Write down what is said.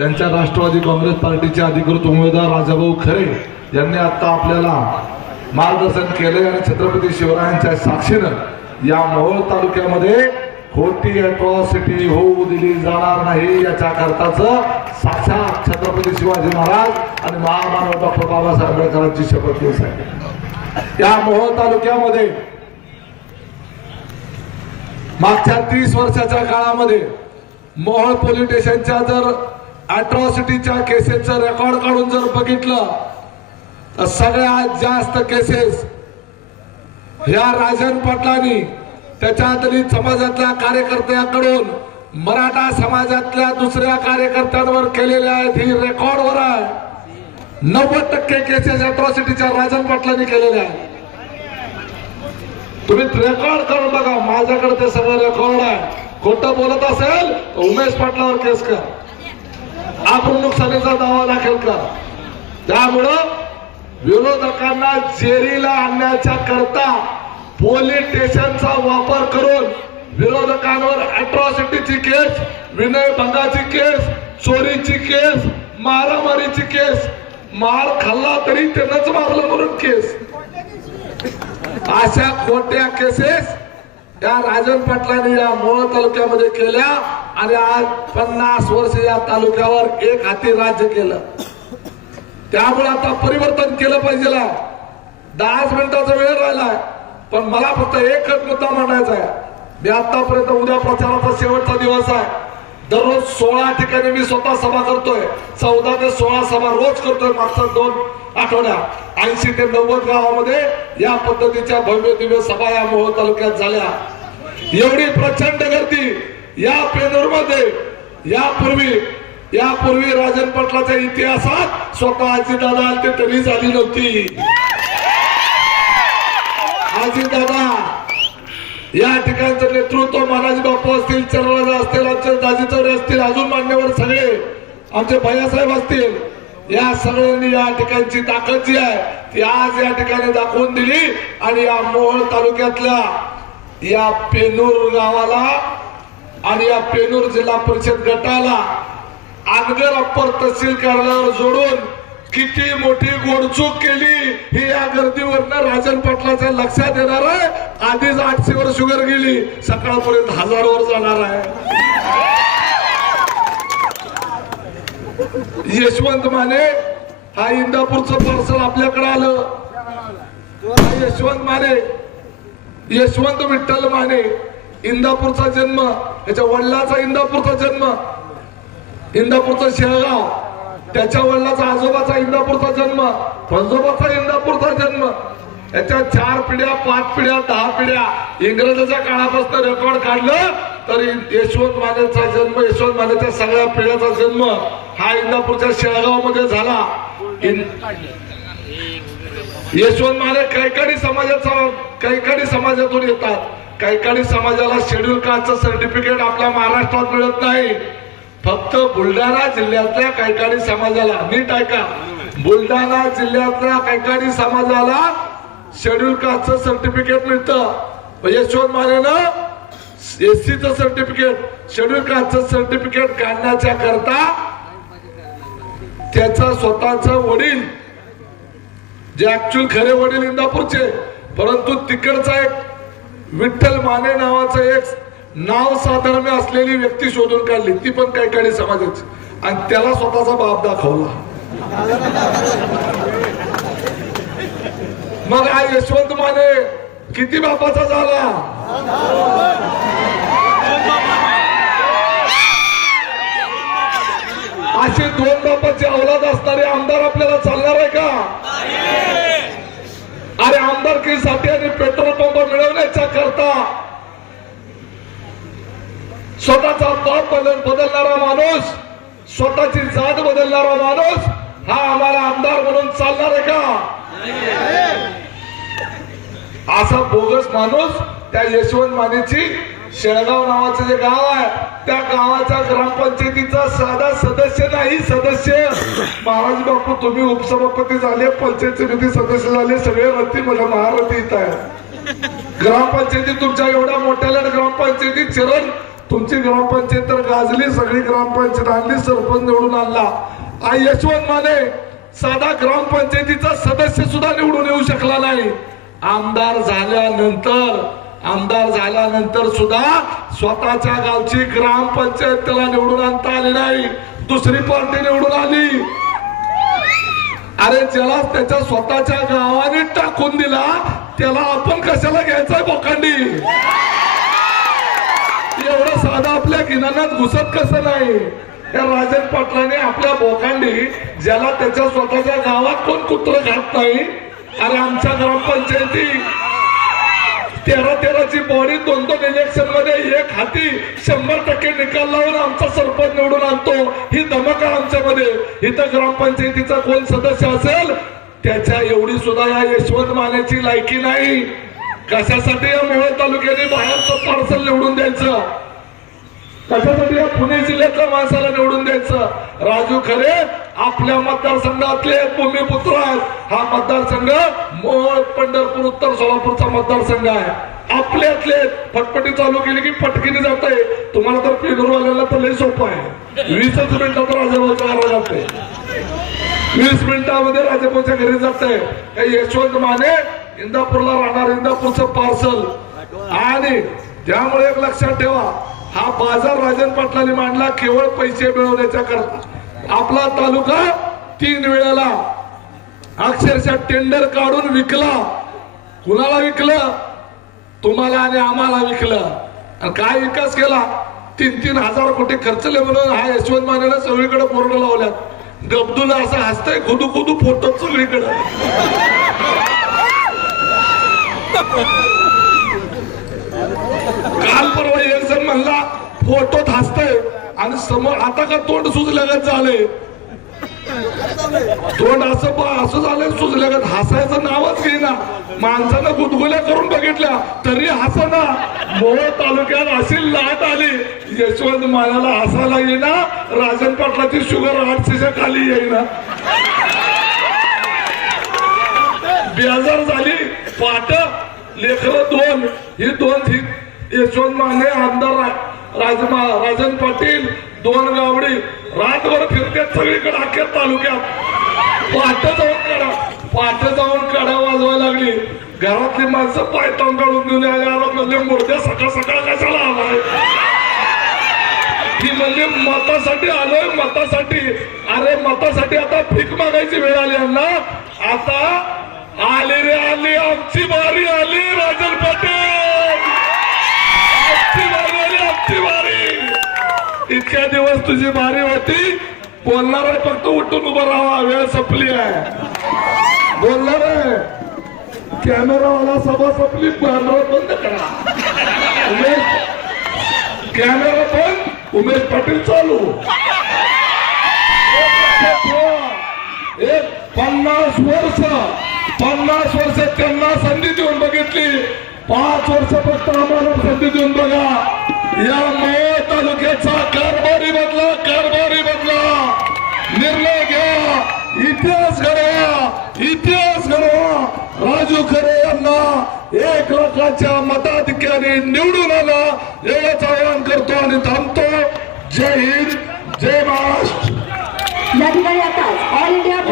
यांच्या राष्ट्रवादी काँग्रेस पार्टीचे अधिकृत उमेदवार राजाभाऊ खरे यांनी आता आपल्याला मार्गदर्शन केले आणि छत्रपती शिवरायांच्या साक्षीनं या मोहोळ तालुक्यामध्ये खोटी अट्रॉसिटी होऊ दिली जाणार नाही याच्या करताच साक्षात छत्रपती शिवाजी महाराज आणि महामानव डॉक्टर बाबासाहेब आंबेडकरांची शपथ घेत आहे या मोहोळ तालुक्यामध्ये मागच्या तीस वर्षाच्या काळामध्ये मोहोळ पोलीस स्टेशनच्या जर अट्रॉसिटीच्या केसेसचं रेकॉर्ड काढून जर बघितलं तर सगळ्यात जास्त केसेस ह्या राजन पाटलांनी त्याच्या दलित समाजातल्या कार्यकर्त्याकडून मराठा समाजातल्या दुसऱ्या कार्यकर्त्यांवर केलेल्या आहेत ही रेकॉर्डवर आहे. नव्वद टक्के केसेस अट्रॉसिटीच्या राजन पाटलांनी केलेल्या आहेत. तुम्ही रेकॉर्ड करून बघा माझ्याकडे ते सगळं रेकॉर्ड आहे. खोटं बोलत असेल उमेश पाटलावर केस कर. आपण नुकसानीचा दावा दाखल करा. त्यामुळं विरोधकांना जेरीला आणण्याच्या करता पोलीस स्टेशनचा वापर करून विरोधकांवर अट्रॉसिटीची केस विनयभंगाची केस चोरीची केस मारामारीची केस मार खाल्ला तरी त्यांनाच मारलं म्हणून केस. अशा खोट्या केसेस या राजन पाटलांनी या मोळ तालुक्यामध्ये केल्या. आणि आज पन्नास वर्ष या तालुक्यावर एक हाती राज्य केलं. त्यामुळे आता परिवर्तन केलं पाहिजे दहाच मिनिटाचा वेळ राहिलाय पण मला फक्त एकच मुद्दा मांडायचा आहे. मी आतापर्यंत उद्या प्रचाराचा शेवटचा दिवस आहे. दररोज सोळा ठिकाणी मी स्वतः सभा करतोय. चौदा ते सोळा सभा रोज करतोय मागच्या दोन आठवड्यात ऐंशी ते नव्वद गावामध्ये या पद्धतीच्या भव्य दिव्य सभा या मोहोळ तालुक्यात झाल्या. एवढी प्रचंड गर्दी. या पेनूरमध्ये यापूर्वी यापूर्वी राजन पटलाच्या इतिहासात स्वतः आजीदादा आलते तरी झाली नव्हती. आजी दादा या ठिकाणचं नेतृत्व महाराज बापू असतील चरणराजा असतील आमचे दाजीचौरे असतील अजून मान्यवर सगळे आमचे भैयासाहेब असतील या सगळ्यांनी या ठिकाणची ताकद जी आहे ती आज या ठिकाणी दाखवून दिली. आणि या मोहोळ तालुक्यातल्या या पेनूर गावाला आणि या पेनूर जिल्हा परिषद गटाला आगदर अप्पर तहसील कार्यालयावर जोडून किती मोठी गोडचूक केली ही या गर्दीवरनं राजन पाटलाच्या लक्षात येणार आहे. आधीच आठशे वर शुगर गेली सकाळपर्यंत हजारवर जाणार आहे. यशवंत माने हा इंदापूरचं पार्सल आपल्याकडे आलं. यशवंत माने यशवंत विठ्ठल माने. इंदापूरचा जन्म त्याच्या वडिलाचा इंदापूरचा जन्म इंदापूरचा शेळगाव त्याच्या वडिलाचा आजोबाचा इंदापूरचा जन्म पंजोबाचा इंदापूरचा जन्म. याच्या चार पिढ्या पाच पिढ्या दहा पिढ्या इंग्रजाच्या काळापासून रेकॉर्ड काढलं तरी यशवंत मानेचा जन्म यशवंत मानेच्या सगळ्या पिढ्याचा जन्म हा इंदापूरच्या शेळगावमध्ये झाला यशवंत माने कैकाडी समाजाचा कैकाडी समाजातून येतात. कैकाडी समाजाला शेड्यूल कास्टचं सर्टिफिकेट आपल्या महाराष्ट्रात मिळत नाही. फक्त बुलढाणा जिल्ह्यातल्या कैकाडी समाजाला नीट ऐका. बुलढाणा जिल्ह्यातल्या कैकाडी समाजाला शेड्यूल कास्टचं सर्टिफिकेट मिळतं. मग यशवंत मानेनं एससीचं सर्टिफिकेट शेड्यूल कास्टचं सर्टिफिकेट काढण्याच्या करता त्याचा स्वतःच वडील जे ऍक्च्युअल खरे वडील इंदापूरचे परंतु तिकडचा एक विठ्ठल माने नावाचं एक नाव साधर्म्य असलेली व्यक्ती शोधून काढली. ती पण काही काही समाजाची आणि त्याला स्वतःचा बाप दाखवला. मग हा यशवंत माने किती बापाचा झाला? असे दोन बापाचे अवलाद असणारे आमदार आपल्याला चालणार आहे का? अरे आमदारकीसाठी आणि पेट्रोल पंप मिळवण्याच्या करता स्वतःचा बाप बदल बदलणारा माणूस स्वतःची जात बदलणारा माणूस हा आम्हाला आमदार म्हणून चालणार आहे का? असा बोगस माणूस त्या यशवंत मानेची शेळगाव नावाचं जे गाव आहे त्या गावाच्या ग्रामपंचायतीचा साधा सदस्य नाही सदस्य. महाराज बापू तुम्ही उपसभापती झाले पंचायत समिती सदस्य झाले सगळे रथी मला म्हणजे महारथी येत आहे ग्रामपंचायती तुमच्या एवढ्या मोठ्याला ग्रामपंचायतीत चिरण तुमची ग्रामपंचायत तर गाजली सगळी ग्रामपंचायत आणली सरपंच निवडून आणला. आ यशवंत माने साधा ग्रामपंचायतीचा सदस्य सुद्धा निवडून येऊ शकला नाही. आमदार झाल्यानंतर आमदार झाल्यानंतर सुद्धा स्वतःच्या गावची ग्रामपंचायत त्याला निवडून आणता आली नाही. दुसरी पार्टी निवडून आली. अरे ज्याला त्याच्या स्वतःच्या गावाने टाकून दिला त्याला आपण कशाला घ्यायचंय बोखंडी एवढं साधं आपल्या किनाऱ्यात घुसत कसं नाही? या राजन पाटलाने आपल्या बोकांडी ज्याला त्याच्या स्वतःच्या गावात कोण कुत्र घात नाही? अरे आमच्या ग्रामपंचायती तेरा तेराची बॉडी दोन दोन इलेक्शनमध्ये एक हाती शंभर टक्के निकाल लावून आमचा सरपंच निवडून आणतो. ही धमक आहे आमच्यामध्ये. इथं ग्रामपंचायतीचा कोण सदस्य असेल त्याच्या एवढी सुद्धा या यशवंत मानेची लायकी नाही. कशासाठी या मोहोळ तालुक्याने बाहेरचं पार्सल निवडून द्यायचं? त्याच्यासाठी या पुणे जिल्ह्यातल्या माणसाला निवडून द्यायचं. राजू खरे आपल्या मतदारसंघातले भूमिपुत्र आहेत. हा मतदारसंघ मोळ पंढरपूर उत्तर सोलापूरचा मतदारसंघ आहे. आपल्यातले फटपटी चालू केली की पटकीने जात आहे तुम्हाला तर पेडूरवाल्याला तर लय सोपं आहे. वीसच मिनिटात राजाभाऊच्या घरा जाते वीस मिनिटामध्ये राजाभाऊच्या घरी जात आहे यशवंत माने इंदापूरला राहणार इंदापूरचं पार्सल. आणि त्यामुळे एक लक्षात ठेवा हा बाजार राजन पाटलाने मांडला केवळ पैसे मिळवण्याच्या करता. आपला तालुका तीन वेळेला अक्षरशः टेंडर काढून विकला. कुणाला विकलं? तुम्हाला आणि आम्हाला विकलं. आणि काय विकास केला? तीन तीन हजार कोटी खर्चले म्हणून हा यशवंत मानेनं सगळीकडे बोर्ड लावल्यात. गब्दूला असं हसतंय खुदू खुदू फोटो सगळीकडे काल परवा एक जण म्हणला फोटोत हसतंय आणि समोर आता का तोंड सुजल्यागत झालंय? तोंड असं असं झालं सुजल्यागत. हसायचं नावच घेईना. माणसानं गुदगुल्या करून बघितल्या. तरी हसना. मोहोळ तालुक्यात अशी लाट आली. यशवंत मायाला हसायला येईना. राजन पाटलाची शुगर आठशेच्या खाली येईना. बेजार झाली. पाट लेखर दोन. ही दोन यशवंत माने आमदार राजमा राजन पाटील दोन गावडी रातभर फिरतात सगळीकडे अख्या तालुक्यात. पाट जाऊन काढा पाट जाऊन काढा वाजवायला लागली. घरातली माणसं पाय काढून घेऊन यायला म्हणले सकाळ सकाळ कशाला आलाय? ती म्हणजे मतासाठी आलोय मतासाठी. अरे मतासाठी आता फीक मागायची वेळ आली यांना आता आली रे आली आमची बारी आली राजन पाटील. होती बारी इतक्या दिवस तुझी बारी होती. बोलणार आहे फक्त उठून उभं राहा. वेळ संपली आहे. बोलणार आहे. कॅमेरावाला सभा संपली कॅमेरा बंद करा. उमेश कॅमेरा बंद. उमेश पाटील चालू. एक पन्नास वर्ष पन्नास वर्ष त्यांना संधी देऊन बघितली. पाच वर्ष फक्त आम्हाला संधी देऊन बघा. या मोह तालुक्याचा कारभारी बदला कारभारी बदला निर्णय घ्या. इतिहास घडवा. इतिहास घडवा. राजू खरे यांना एक लाखाच्या मताधिक्याने निवडून आला. एवढाच आवाहन करतो आणि थांबतो. जय हिंद जय महाराष्ट्र. या ठिकाणी आता ऑल इंडिया